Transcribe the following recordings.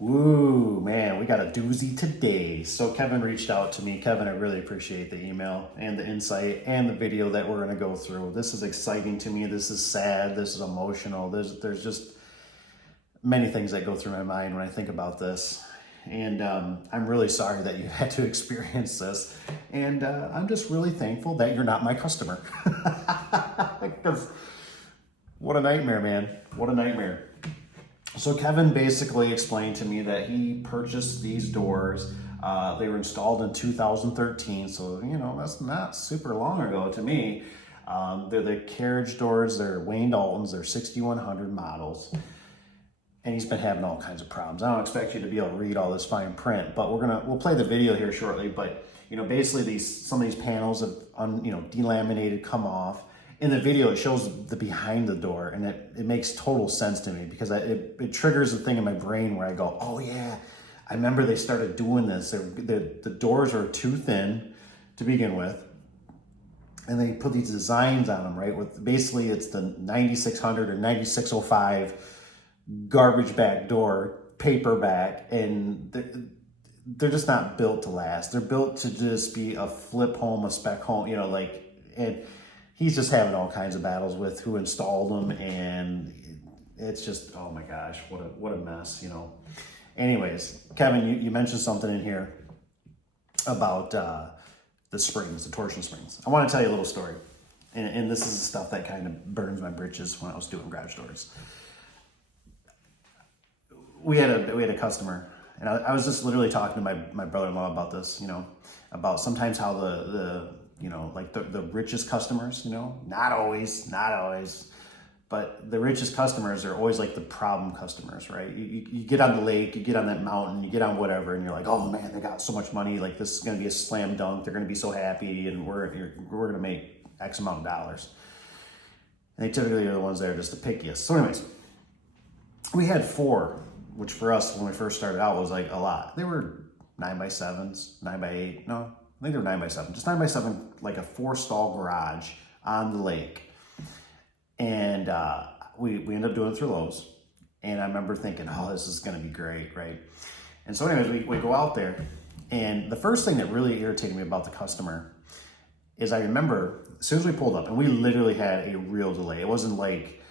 Woo, man, we got a doozy today. So Kevin reached out to me. Kevin, I really appreciate the email and the insight and the video that we're going to go through. This is exciting to me. This is sad. This is emotional. There's just many things that go through my mind when I think about this. And I'm really sorry that you had to experience this. And I'm just really thankful that you're not my customer. Because what a nightmare, man. What a nightmare. So Kevin basically explained to me that he purchased these doors. They were installed in 2013, so that's not super long ago to me. They're the carriage doors. They're Wayne Daltons. They're 6100 models, and he's been having all kinds of problems. I don't expect you to be able to read all this fine print, but we'll play the video here shortly. But basically some of these panels have delaminated, come off. In the video, it shows the behind the door, and it makes total sense to me because it triggers the thing in my brain where I go, oh yeah, I remember they started doing this. The doors are too thin to begin with, and they put these designs on them, right? With basically it's the 9600 or 9605 garbage back door, paper back, and they're just not built to last. They're built to just be a flip home, a spec home, and he's just having all kinds of battles with who installed them, and it's just, oh my gosh, what a mess, Anyways, Kevin, you mentioned something in here about the springs, the torsion springs. I want to tell you a little story, and this is the stuff that kind of burns my britches when I was doing garage doors. We had a customer, and I was just literally talking to my brother-in-law about this, about sometimes how the richest customers, not always, but the richest customers are always like the problem customers, right? You get on the lake, you get on that mountain, you get on whatever, and you're like, oh man, they got so much money. Like this is going to be a slam dunk. They're going to be so happy, and we're going to make X amount of dollars. And they typically are the ones there just to pick you. So anyways, we had 4, which for us, when we first started out, was like a lot. They were 9x7s, 9x8, no, I think they were 9x7, just 9x7, like a 4-stall garage on the lake. And we ended up doing it through Lowe's. And I remember thinking, oh, this is going to be great, right? And so anyways, we go out there. And the first thing that really irritated me about the customer is I remember as soon as we pulled up, and we literally had a real delay. It wasn't like,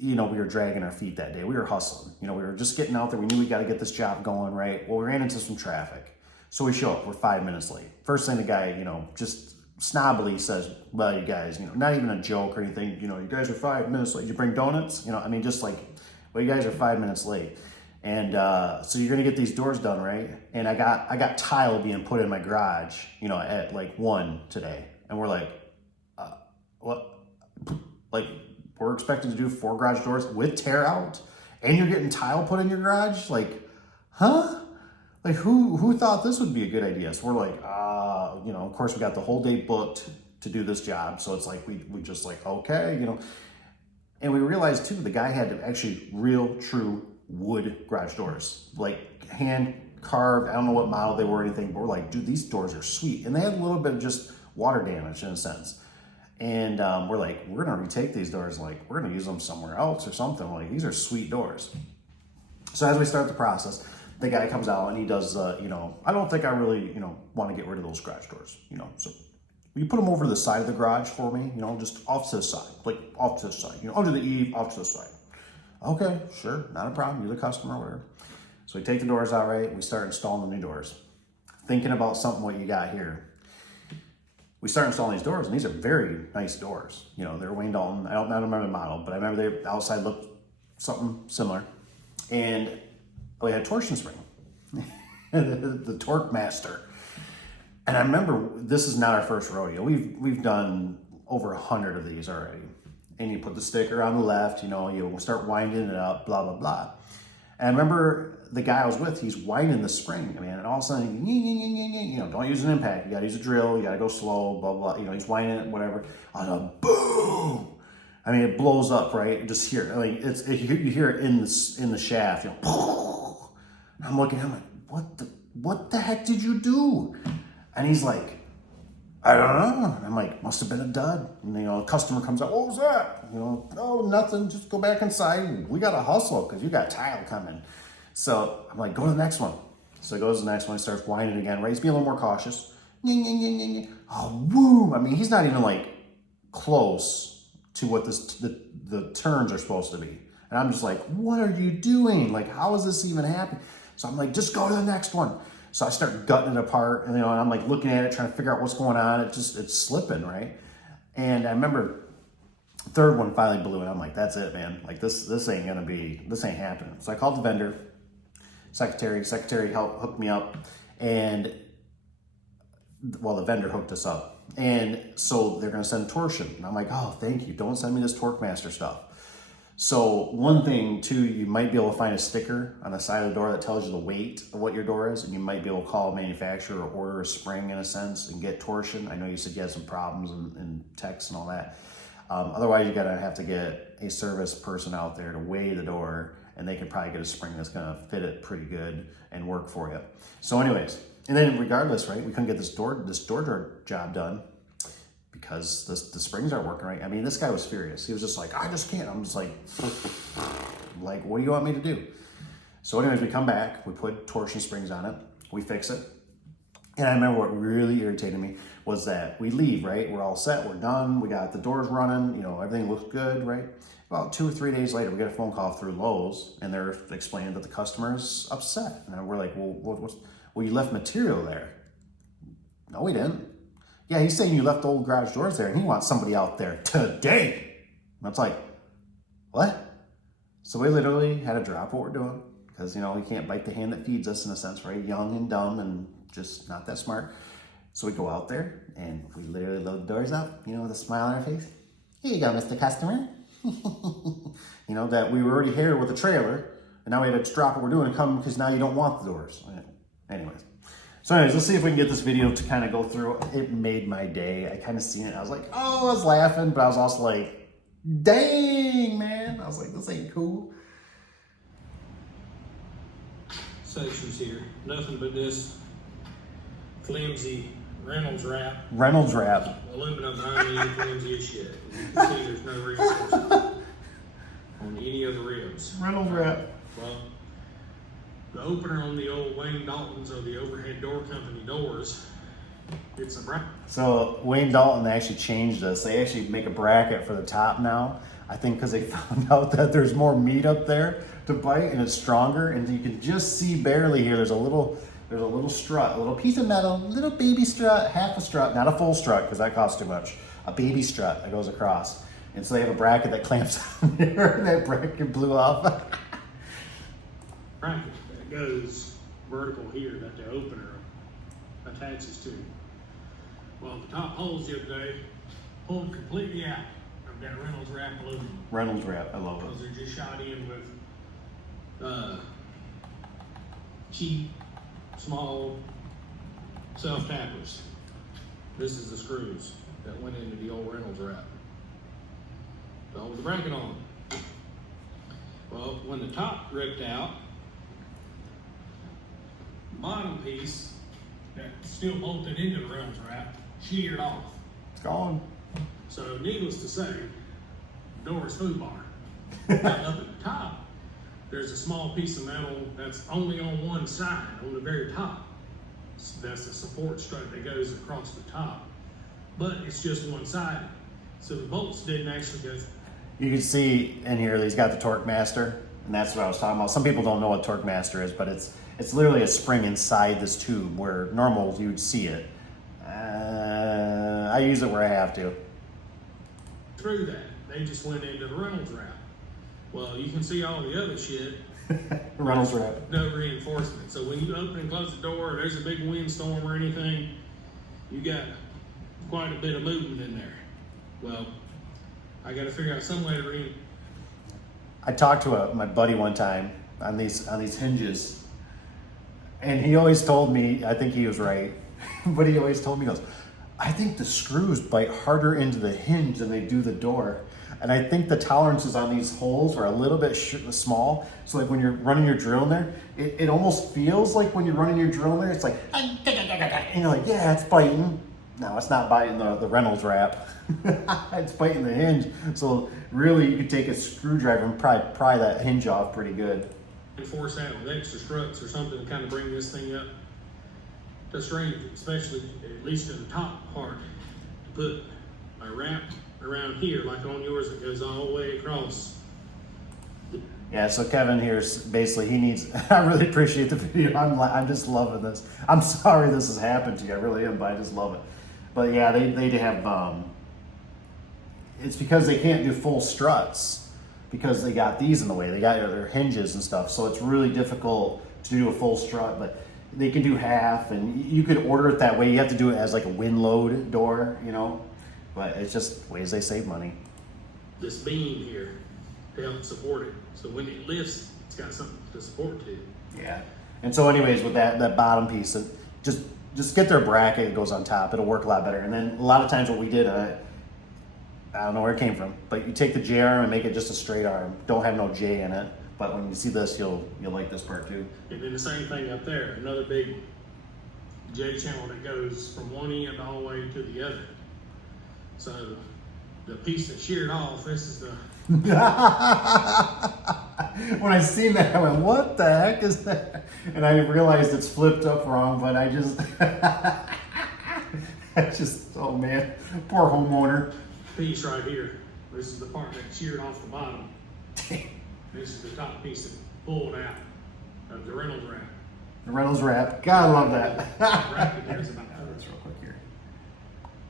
we were dragging our feet that day. We were hustling. We were just getting out there. We knew we got to get this job going, right? Well, we ran into some traffic. So we show up. We're 5 minutes late. First thing the guy, just snobbily says, well, you guys, not even a joke or anything, you guys are 5 minutes late. Did you bring donuts? Just like, well, you guys are 5 minutes late. And so you're going to get these doors done, right? And I got tile being put in my garage, at like 1 today. And we're like, what? Like, we're expected to do 4 garage doors with tear out, and you're getting tile put in your garage? Like, huh? Like, who thought this would be a good idea? So we're like, of course we got the whole day booked to do this job. So it's like, we just like, okay, And we realized too, the guy had actually real, true wood garage doors, like hand carved. I don't know what model they were or anything, but we're like, dude, these doors are sweet. And they had a little bit of just water damage in a sense. And we're like, we're going to retake these doors. Like, we're going to use them somewhere else or something. Like, these are sweet doors. So as we start the process, the guy comes out and he does, I don't think I really, want to get rid of those garage doors, so will you put them over to the side of the garage for me, just off to the side, like off to the side, under the eave, off to the side. Okay, sure, not a problem. You're the customer, whatever. So we take the doors out, right? We start installing the new doors. Thinking about something what you got here. We start installing these doors, and these are very nice doors. They're Wayne Dalton. I don't remember the model, but I remember the outside looked something similar. And we had a torsion spring, the Torque Master. And I remember this is not our first rodeo. We've done over 100 of these already. And you put the sticker on the left, you start winding it up, blah, blah, blah. And I remember the guy I was with, he's winding the spring, man, and all of a sudden, don't use an impact. You gotta use a drill, you gotta go slow, blah, blah, he's winding it, whatever. On a boom! I mean, it blows up, right? You just hear it. You hear it in the shaft, I'm looking at him like, what the heck did you do? And he's like, I don't know. And I'm like, must have been a dud. And a customer comes out, what was that? No, nothing, just go back inside. We got to hustle because you got tile coming. So I'm like, go to the next one. So he goes to the next one, he starts whining again, right? He's being a little more cautious. Oh, woo! I mean, he's not even like close to what the turns are supposed to be. And I'm just like, what are you doing? Like, how is this even happening? So I'm like, just go to the next one. So I start gutting it apart, and I'm like looking at it, trying to figure out what's going on. It's slipping, right? And I remember the third one finally blew, and I'm like, that's it, man. Like this ain't happening. So I called the vendor, secretary helped hook me up, and the vendor hooked us up. And so they're gonna send torsion. And I'm like, oh, thank you. Don't send me this Torquemaster stuff. So one thing too, you might be able to find a sticker on the side of the door that tells you the weight of what your door is, and you might be able to call a manufacturer or order a spring in a sense and get torsion. I know you said you had some problems in text and all that. Otherwise, you're gonna have to get a service person out there to weigh the door, and they can probably get a spring that's gonna fit it pretty good and work for you. So anyways, and then regardless, right, we couldn't get this door job done because the springs aren't working right. I mean, this guy was furious. He was just like, I just can't. I'm just like, what do you want me to do? So anyways, we come back, we put torsion springs on it, we fix it. And I remember what really irritated me was that we leave, right? We're all set, we're done, we got the doors running, everything looks good, right? About 2 or 3 days later, we get a phone call through Lowe's, and they're explaining that the customer's upset. And we're like, well, you left material there. No, we didn't. Yeah, he's saying you left the old garage doors there, and he wants somebody out there today. And it's like, what? So we literally had to drop what we're doing because, we can't bite the hand that feeds us in a sense, right? Young and dumb and just not that smart. So we go out there, and we literally load the doors up, with a smile on our face. Here you go, Mr. Customer. That we were already here with the trailer, and now we had to drop what we're doing and come because now you don't want the doors. Anyways. So anyways, let's see if we can get this video to kind of go through. It made my day. I kind of seen it. I was like, oh, I was laughing, but I was also like, dang, man. I was like, this ain't cool. Sections here. Nothing but this flimsy Reynolds wrap. Reynolds wrap. Aluminum behind me, flimsy as shit. You can see there's no reinforcement on any of the ribs. Reynolds wrap. Well, the opener on the old Wayne Daltons or the overhead door company doors, it's a bracket. So Wayne Dalton actually changed this. They actually make a bracket for the top now. I think because they found out that there's more meat up there to bite and it's stronger. And you can just see barely here. There's a little strut, a little piece of metal, little baby strut, half a strut, not a full strut because that costs too much. A baby strut that goes across. And so they have a bracket that clamps on there, and that bracket blew off. Bracket that goes vertical here that the opener attaches to. Well, the top holes the other day pulled completely out of that Reynolds wrap aluminum. Reynolds wrap, I love it. Because they're just shot in with cheap, small self-tappers. This is the screws that went into the old Reynolds wrap to hold the bracket on. Well, when the top ripped out, the bottom piece that's still bolted into the Reynolds wrap sheared off. It's gone. So needless to say, the door is foobar. Now up at the top, there's a small piece of metal that's only on one side, on the very top. That's the support strut that goes across the top, but it's just one side. So the bolts didn't actually go. You can see in here that he's got the Torquemaster, and that's what I was talking about. Some people don't know what Torquemaster is, but it's literally a spring inside this tube where normal you would see it. I use it where I have to. Through that, they just went into the Reynolds wrap. Well, you can see all the other shit. Reynolds wrap. No reinforcement. So when you open and close the door, or there's a big windstorm or anything, you got quite a bit of movement in there. Well, I got to figure out some way to I talked to my buddy one time on these hinges, and he always told me, I think he was right, but he always told me, he goes, I think the screws bite harder into the hinge than they do the door. And I think the tolerances on these holes are a little bit small. So like when you're running your drill in there, it almost feels like when you're running your drill in there, it's like, and you're like, yeah, it's biting. No, it's not biting the Reynolds wrap. It's biting the hinge. So really you could take a screwdriver and pry that hinge off pretty good. Enforce that with extra struts or something to kind of bring this thing up to strength, especially at least in the top part, to put a wrap around here like on yours that goes all the way across. Yeah, so Kevin here's basically, he needs, I really appreciate the video. I'm just loving this. I'm sorry this has happened to you. I really am, but I just love it. But yeah, they have, it's because they can't do full struts because they got these in the way. They got their hinges and stuff. So it's really difficult to do a full strut, but they can do half, and you could order it that way. You have to do it as like a wind load door, you know, but it's just ways they save money. This beam here to help support it. So when it lifts, it's got something to support to. Yeah. And so anyways, with that bottom piece, just get their bracket, it goes on top. It'll work a lot better. And then a lot of times what we did, I don't know where it came from, but you take the J arm and make it just a straight arm. Don't have no J in it. But when you see this, you'll like this part too. And then the same thing up there, another big J channel that goes from one end all the way to the other. So the piece that sheared off, this is the... When I seen that, I went, what the heck is that? And I realized it's flipped up wrong, but I just, oh man, poor homeowner. Piece right here. This is the part that sheared off the bottom. This is the top piece that pulled out of the Reynolds wrap. The Reynolds wrap. God, I love that. Wrap it there's about That's real quick here.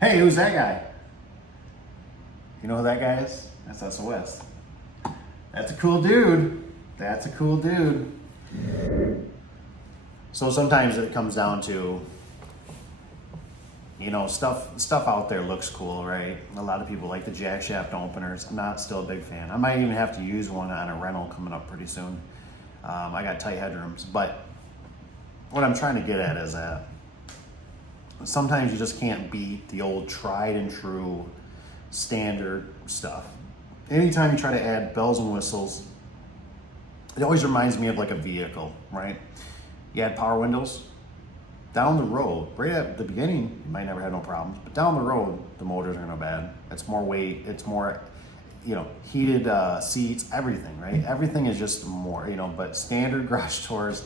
Hey, who's that guy? You know who that guy is? That's SOS. That's a cool dude. That's a cool dude. So sometimes it comes down to, you know, stuff out there looks cool, right? A lot of people like the jack shaft openers. I'm not still a big fan. I might even have to use one on a rental coming up pretty soon. I got tight headrooms, but what I'm trying to get at is that sometimes you just can't beat the old tried and true standard stuff. Anytime you try to add bells and whistles, it always reminds me of like a vehicle, right? You add power windows. Down the road, right at the beginning, you might never have no problems, but down the road, the motors are no bad. It's more weight, it's more, you know, heated seats, everything, right? Everything is just more, you know, but standard garage doors,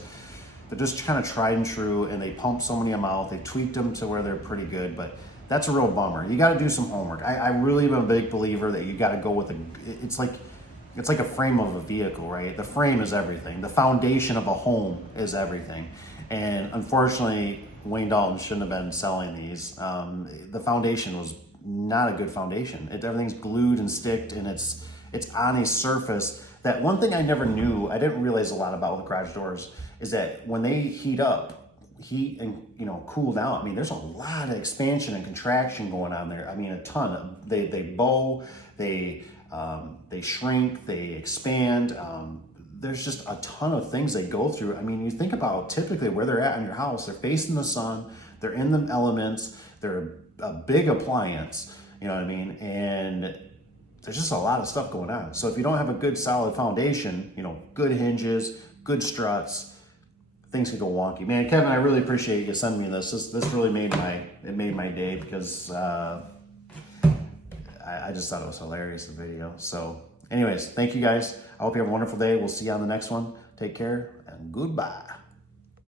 they're just kind of tried and true, and they pump so many of them out. They tweaked them to where they're pretty good, but that's a real bummer. You got to do some homework. I really am a big believer that you got to go with it's like a frame of a vehicle, right? The frame is everything. The foundation of a home is everything. And unfortunately, Wayne Dalton shouldn't have been selling these. The foundation was not a good foundation. Everything's glued and sticked, and it's on a surface that one thing I never knew, I didn't realize a lot about with garage doors, is that when they heat and, you know, cool down, I mean, there's a lot of expansion and contraction going on there. I mean, a ton. They bow, they shrink, they expand. There's just a ton of things they go through. I mean, you think about typically where they're at in your house, they're facing the sun, they're in the elements, they're a big appliance, you know what I mean? And there's just a lot of stuff going on. So if you don't have a good solid foundation, you know, good hinges, good struts, things could go wonky. Man, Kevin, I really appreciate you sending me this. This really made my day because I just thought it was hilarious, the video. So anyways, thank you guys. I hope you have a wonderful day. We'll see you on the next one. Take care and goodbye.